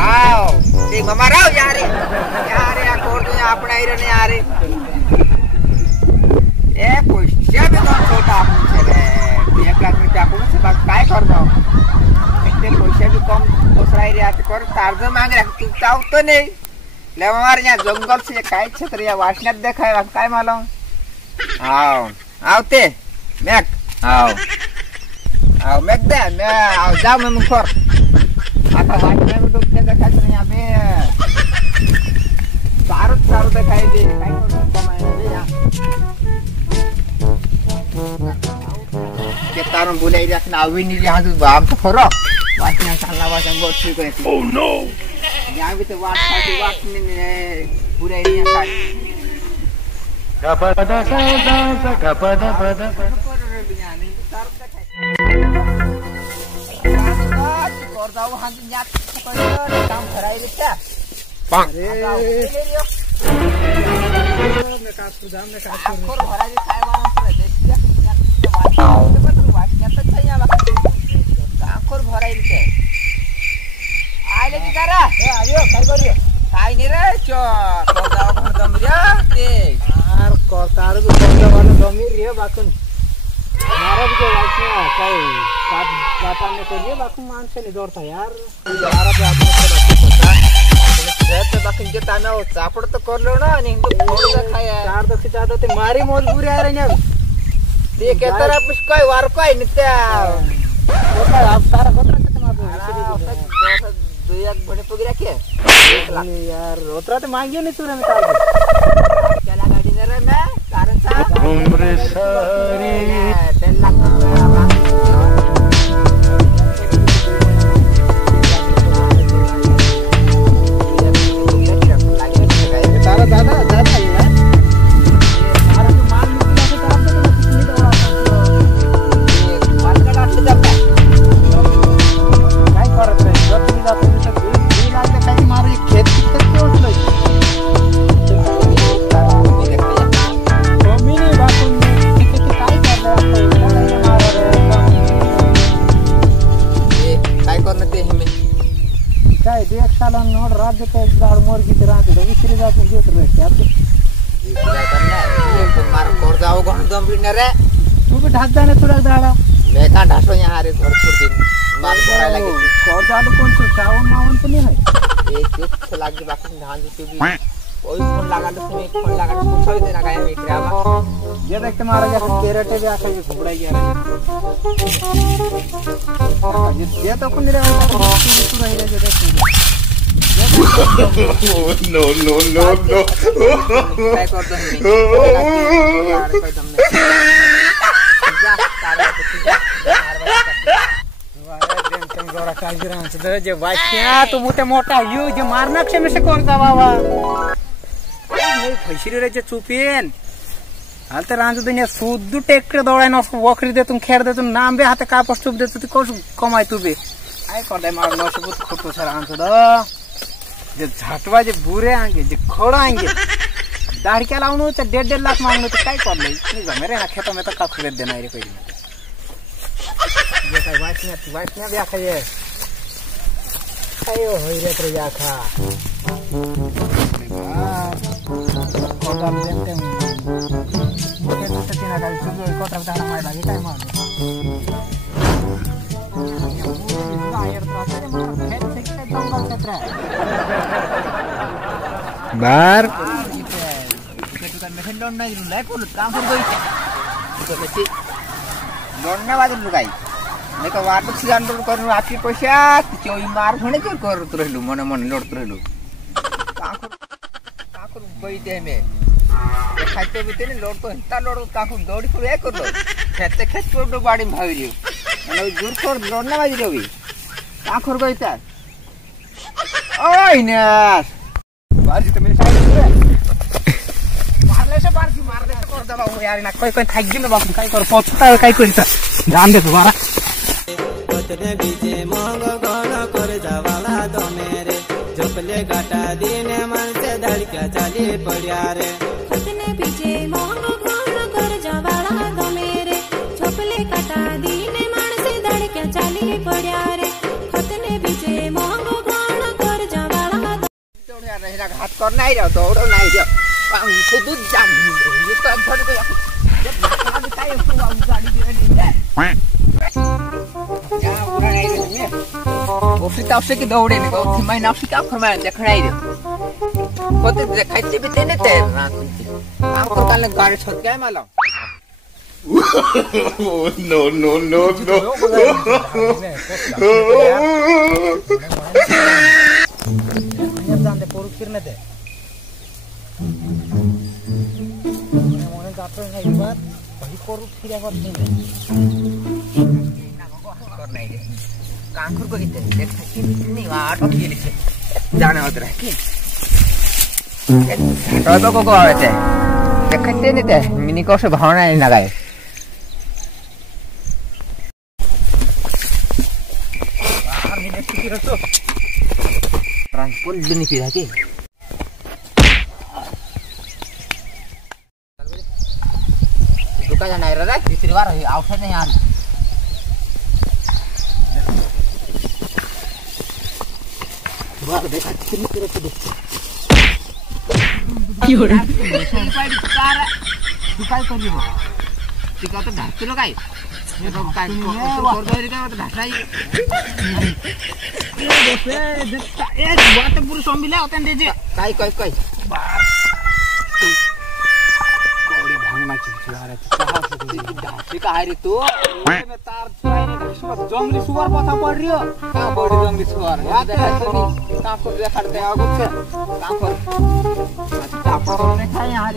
आओ देख मामा राव यार यार कोर तो अपना ही रहने यार ए पैसा भी कौन छोटा आपने रे 1 लाख रुपया आपने से बात काय कर दो इतने पैसा भी कम पोसराई रे आते कर तारज मांग रहा तू चाव तो नहीं ले हमारे यहाँ जंगल से काय क्षेत्र या वासना देखा है काय मालूम आओ आओते मैक आओ मैक दे मैं आओ जाओ मैं मुखर आता वासना में डूबते देखा तो यहाँ पे सारू दिखाई दे काय करो कमाए रे यहाँ के तारों बुलाई रखना अभी नहीं यहाँ तो बाम तो फरो वासना साला वासना बहुत ठीक है ओह नो यहाँ भी तो वाट नहीं बुलाई नहीं आता गपदा सा गपदा पदा और जाओ हम याद कर काम कराई देता अरे मैं का सुधाम में का कर भरा दे काय वाला पर देखिया वाट तो छैया काखर भराई देते आले की करा ए आयो काय करियो काय नहीं रे चो तो जाओ घर दमरिया ते यार करतार को बंदा वाला दमीर रे बाकन मारा भी वाइसना काय काटा ने करिए बाकन मान से नहीं जोड़ता यार यार अब आपने रहते बाकन के ताना हो चापड़ तो कर लो ना नहीं तो फोड़ रखा है चार दस ज्यादा ते मारी मजबूरी आ रही है ये कहता है कुछ कोई वार कोई नित्या होता आप सारा होता है तुम्हारे दो एक बड़े पग रखे 1 लाख यार उतरा तो मांगिए नहीं तूने निकाल चला गाड़ी ने रे मैं कारण सा उम्र सारी 10 लाख रुपया मांग तारा दादा दादा यार हमारा जो माल निकला से तरफ से कितनी दौड़ा ये माल का काट जाता काय करत रे जब भी जाते हैं तो 2 लाख के कहीं मारे खेत कितने क्यों उठले तो मिनी बाकुन कितने काय कर रहा है मारा रे ये काय करने ते हमें काय देख साला नोड राज्य पे दाड़ मोर की तरह से दूसरी जात में जोत रहे क्या दूसरी करना है तो मार कोर जाओ गण दम भी न रे तू भी ढाक जाने तुरक दाड़ा मैं का ढासो यहां रे घर छोड़ दिन माल भरा लगे कोर जालो कौन से सावन मावन तो नहीं है एक लाग के बाकी धान जो भी कोई फोन लगा तो तुम्हें फोन लगा तो छोड़ देना का है इकरामा ये देख तुम्हारा जैसे केरेटे भी आके घुबड़ा गया रे ये तो कौन रे तू रही रे जो देख no काय कर दो नहीं यार कोई दम नहीं जा तारा तो तुम जोरा काजरान से जे वाक्या तो मोठे मोठा यू जे मारना क्षम से कोण जावा नहीं फैसरी रे जे चुपेन हालते रांजू दुनिया सुद्दू टेकड़े दौड़ाय न वखरी दे तुम खेर दे तुम नाम बे हाते का पस्तुप दे तू कोस कमाय तू बे आय कर दे मार न सबूत खोटो सर आंसो द जे झाटवा जे बुरे आंगे जे खोड़ा आंगे दाढ़ क्या लाउनु त 1.5 लाख मांगनु तो काय कर ले नहीं मेरे ना खेत में तो का खरीद देना रे कोई ये काय वाइफ ने भी आखा ये आयो होई रे तो या खा कोटा में देते मुझे तो तीन गाड़ी सुबह कोटा में दाना मार लगी काय मार बार मेहन लोन नहीं लुलाई को ट्रांसफर गई तो बेटी लोन ना बाजू लुगाई मैं का वाट सियान डर कर आखी पैसा चोई मार भणे कर करत रहलु मन मन लड़त रहलु काकुर गई दे में खाइते बिते ने लोड तो हिता लोड काकुर दौड़ी कर ए कर खेते खेत को बाड़ी भाई लियो মানে জোর কর লোন না বাজি রবি কাকুর গই তা ओय नेस बाजी तो मेरे साइड मारले से कर दबा हो यार ना कोई थाक दिन बाप काय कर पछता काय करिता जान दे तुम्हारा कतने बीजे मांग गाना कर जावाला दमेरे जपले गाटा दिन मन से धड़का चली पड़िया रे कतने बीजे मांग गाना कर जावाला दमेरे जपले गाटा दिन मन से धड़का चली पड़िया रे कतने बीजे घात कर नहीं रहो दौड़ो नहीं रहो खुद जान ये तो धर के गाड़ी क्या पूरा नहीं रे ऑफिस से की दौड़े ने को मैं ना क्या फरमाया देख नहीं रे खुद देखाइते भी तेने ते रात काम कर काले गाड़ी छोड़ के मालूम no no no no जानते पोरु फिरने दे मने जातो है एक बार वही पोरु फिरे करते हैं कर नहीं रे कांकुर को कितने देख नहीं वाट हो गई लिखे जाने होता है कि तो को आवे थे देखते नहीं थे मिनी को से भावना नहीं लगाए बाहर मिने की रखो ट्रांसपोर्ट दिन की रखी दुकान जाना है रे तीसरी बार आउटसाइड नहीं आ रही बात देखा कितनी तेरे को क्यों दुकान कर दी वो टिका तो ढाक लो गाइस ये तो काय को दे का तो ढाकाई ये देखते देखता ए बात पूरी संभिला होतन दे जे काय कोई कोड़ी भांगना चाहिए यार कहां से ढाकी का है रे तू में तार छुआई जंगली सुअर पता पड़ रही हो का बड़ी जंगली सुअर याद है का को देखा दे आगो से का पर अच्छा आप ने खाए यार